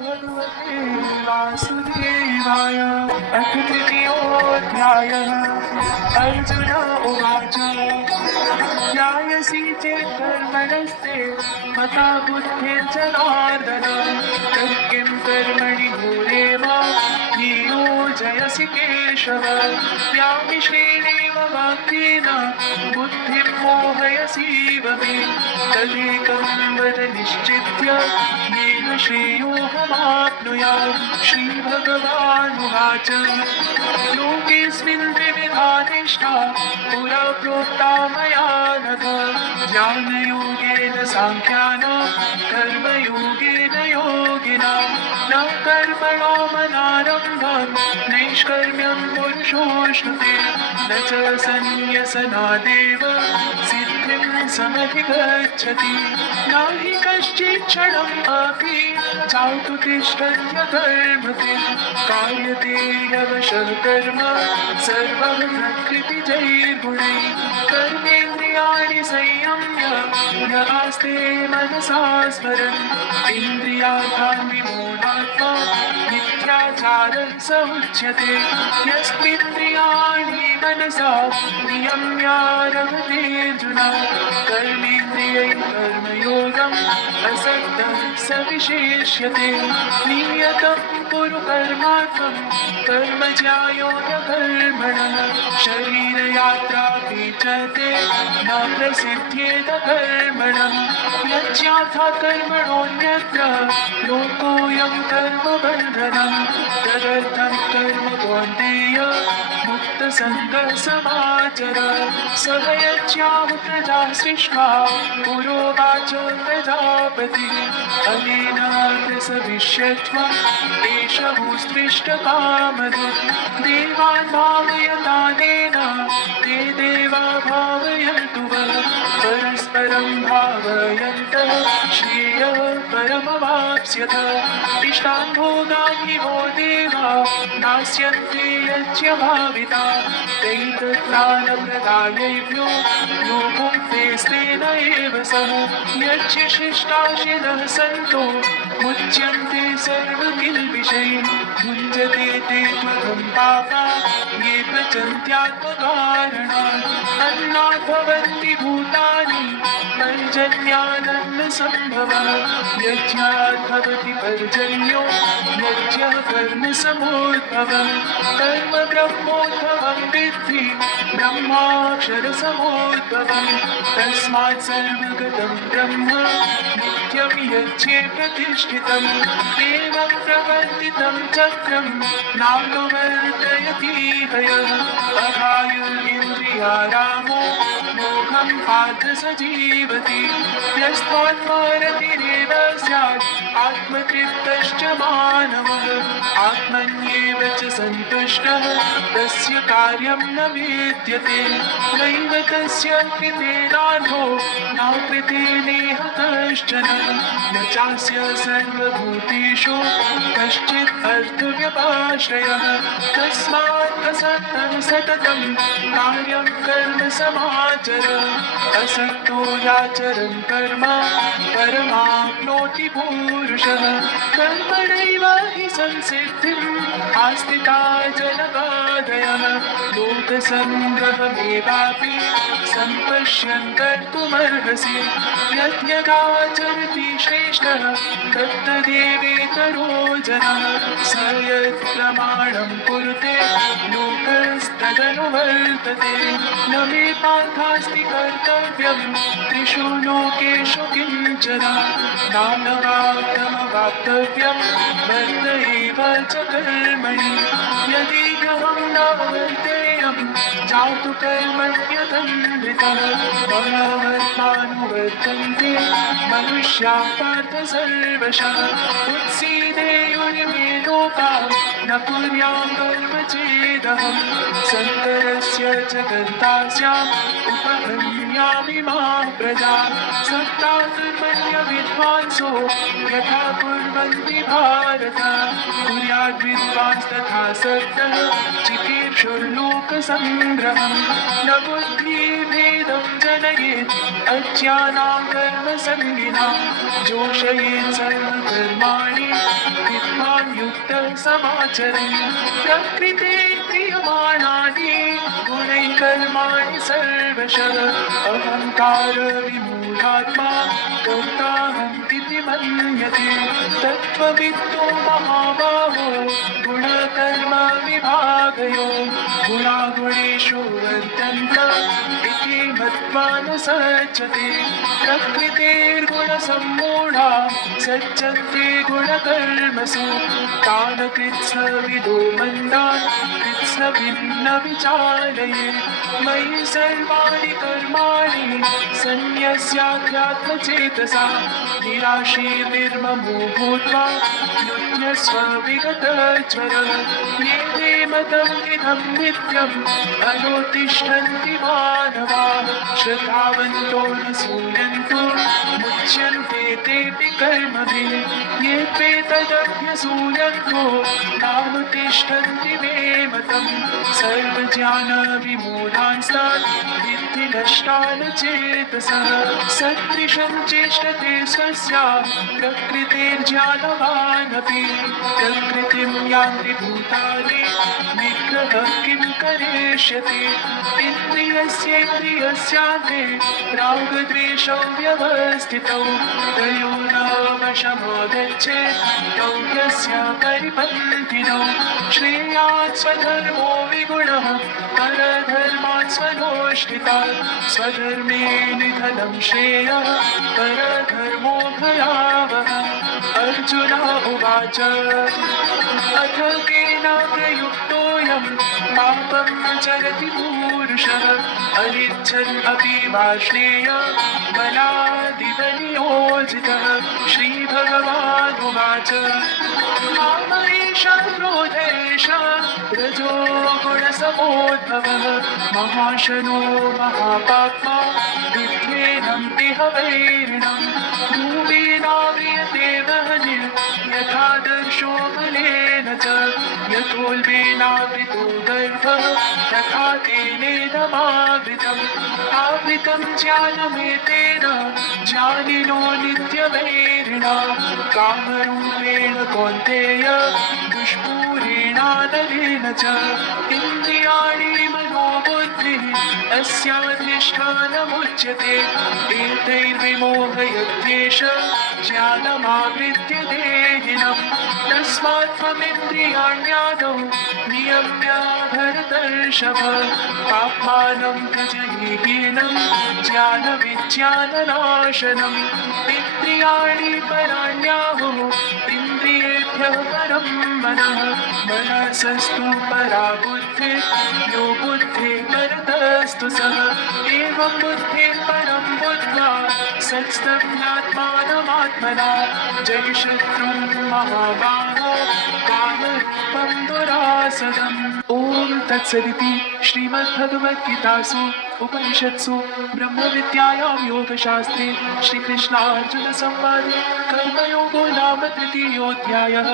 भगवते वासुदेवाय। अथ तृतीयोऽध्यायः। अर्जुन उवाच ध्यायसि चेत् कर्मणस्ते मता बुद्धिर्जनार्दन तत्किं कर्मणि घोरे मा नियोजयसि केशव। व्यामिश्रेणेव वाक्येन बुद्धिं मोहयसीव मे तदेकं वद निश्चित्य येन श्रेयोऽहमाप्नुयाम्। श्रीभगवानुवाच लोकेऽस्मिन् द्विविधा निष्ठा पुरा प्रोक्ता मया नघ ज्ञानयोगेन साङ्ख्यानां कर्मयोगेन योगिनां न कर्मणामनारम्भं नैष्कर्म्यं पुरुषोऽश्नुते न च सन्न्यसनादेव सिद्धिं समधिगच्छति। न हि कश्चित् क्षणम् अपि जातु तिष्ठत्य कर्मभिः कार्यते ह्यवशः कर्म सर्वं प्रकृतिजैर्गुणैः। कर्मेन्द्रियाणि संयम्य न आस्ते मनसा स्मरन् इन्द्रियार्थान् विमूढात्मा मिथ्याचारं स उच्यते। यस्त्विन्द्रियाणि मनसा नियम्यारभतेऽर्जुन कर्मेन्द्रियैः कर्मयोगम् असक्तः स विशेष्यते। नियतं कुरु कर्मार्थं कर्म ज्यायो ह्यकर्मणः शरीरयात्रापि च ते न प्रसिद्ध्येत कर्मणः। यज्ञार्थात् कर्मणोऽन्यत्र लोकोऽयं कर्मबन्धनः तदर्थं कर्म कौन्तेय मुक्तसङ्गः समाचर। सवयज्ञाः प्रजा सृष्ट्वा पुरोवाच प्रजापतिः अनेन प्रसविष्यत्वम् एष भूस्पृष्टकामधुक्। देवान् भावयतानेन ते देवा भावयन्तु वः परस्परं भावयन्तः श्रेयः परमवाप्स्यथ। इष्टान् भोगान् हि वो देवा दास्यन्ते यज्ञभाविता तैर्दत्तानप्रदायैभ्यो यो भुङ्क्तेस्तेन एव सः। यज्ञशिष्टाशिनः सन्तो मुच्यन्ते सर्वकिल्बिषैः भुञ्जते ते त्वघं पापा ये पचन्त्यात्मकारणात्। अन्नात् भवन्ति भूतानि पर्जन्यादन्नसम्भवः यज्ञात् भवति पर्जन्यो यज्ञः कर्मसमोद्भवः। कर्म ब्रह्मोद्भवं विद्धि ब्रह्माक्षरसमोद्भवम् तस्मात् सर्वगतं ब्रह्म नित्यं यज्ञे प्रतिष्ठितम्। एवं प्रवर्तितं चक्रं नानुवर्तयति हयः अघायुरिन्द्रियारामो मोघं पार्थ स जीवति। यस्त्वात्मारतिरेव स्यात् आत्मतृप्तश्च मानवः आत्मन्येव च सन्तुष्टः तस्य कार्यं न विद्यते। नैव तस्य कृतेनार्थो न कृतेनेह कश्चन न चास्य सर्वभूतेषु कश्चित् अर्थव्यपाश्रयः। तस्मात् असक्तः सततं कार्यं कर्म समाचर असक्तो याचरन् कर्म परमाप्नोति पूरुषः। कर्मणैव हि संसिद्धिम् आस्थिता जनकादयः लोकसङ्ग्रहमेवापि सम्पश्यन् कर्तुमर्हसि। यद्यदाचरति श्रेष्ठः तत्तदेवेतरो जनः स यत्प्रमाणं कुरुते लोकस्तदनुवर्तते। न मे पार्थास्ति कर्तव्यं त्रिषु लोकेषु किञ्चन नानवाप्तमवाप्तव्यं वर्त एव च कर्मणि। यदि ग्रहं न वर्तेयं जातु कर्मण्यतन्द्रितः बहवत्मानुवर्तन्ते मनुष्याः पार्थ सर्वशः। उत्सीदेयुर्मे लोकाः न कुर्यां कर्म चेदहं सत्तरस्य च कर्ता स्याम् उपगम्यामि मां प्रजा। सक्ता कर्मण्य विद्वांसो यथा कुर्वन्ति भारत कुर्याद् विद्वांस्तथा सक्तः चिकीर्षुर्लोकसङ्ग्रहम्। न बुद्धिभेदं जनयेत् अज्ञानां कर्मसङ्गिनां जोषयेत् सर्वकर्माणि समाचरन् प्रकृते क्रियमाणानि गुणैः कर्माणि सर्वशः अहङ्कारविमूढात्मा कर्ताहमिति मन्यते तत्त्ववित्तो महाबाहो गुणकर्मविभागयो गुणागुणेषु वर्तन्त इति मत्वा न सज्जते प्रकृतेर्गुणसम्मूढा सज्जन्ते गुणकर्मसु तान् कृत्स्नविदो मन्दान् कृत्स्नभिन्न विचालये मयि सर्वाणि कर्माणि सन्न्यस्याध्यात्मचेतसा निराशीर्निर्ममो भूत्वा युध्यस्व विगतज्वर ये ते मतम् इदं नित्यम् अनुतिष्ठन्ति मानवाः श्रद्धावन्तो न सूयन्तो मुच्यन्ते तेऽपि कर्मभिः ये तदभ्यसूयन्तो नानुतिष्ठन्ति मे मतम् सर्वज्ञानविमूढांस्तान् विद्धि नष्टान् चेतसः सदृशं चेष्टते स्वस्याः प्रकृतेर्ज्ञानवानपि प्रकृतिं यान्ति भूतानि निग्रहः किं करिष्यति इन्द्रियस्येन्द्रियस्यान्ते रागद्वेषौ व्यवस्थितौ तयोर्नवशमागच्छेत् तौ यस्य परिपन्थिनौ श्रेयात् स्वधर्मो विगुणः परधर्मात् स्वनोष्ठितात् स्वधर्मे निधनं श्रेयः परधर्मो भयावहः अर्जुन उवाच अथ केन प्रयुक्तोऽयं पापं चरति पूरुषः अनिच्छन् अपि वार्ष्णेय बलादिव नियोजितः श्रीभगवानुवाच मामरीश क्रोधेश रजो गुणसमोद्भवः महाशनो महापाप्मा विद्येनं इह वैरिणं धूमेनाव्रियते वह्निः यथादर्शो बलेन च यतोल्बेनावृतो गर्भः तथा तेनेदमावृतम् आवृतं ज्ञानमेतेन ज्ञानिनो नित्यवैरिणा कामरूपेण कौन्तेय दुष्पूरेणानलेन च इन्द्रियाणि मनोबुद्धिः अस्याधिष्ठानमुच्यते एतैर्विमोहयत्येष ज्ञानमावृत्य देहिनम् तस्मात् त्वमिन्द्रियाण्यादौ नियम्य भरतर्षभ पाप्मानं त्यजहीनं ज्ञानविज्ञाननाशनम् इन्द्रियाणि पराण्याहुः इन्द्रियेभ्यः परं मनः मनसस्तु परा बुद्धिः यो बुद्धिः परतस्तु सः एवं बुद्धिः परं बुद्ध्वा सत्स्थात्मानमात्मना जय शत्रुं महाबाहो कामरूपं दुरासदम् ॐ तत्सदिति श्रीमद्भगवद्गीतासु उपनिषत्सु ब्रह्मविद्यायां योगशास्त्रे श्रीकृष्णार्जुनसंवादे कर्मयोगो नाम तृतीयोऽध्यायः।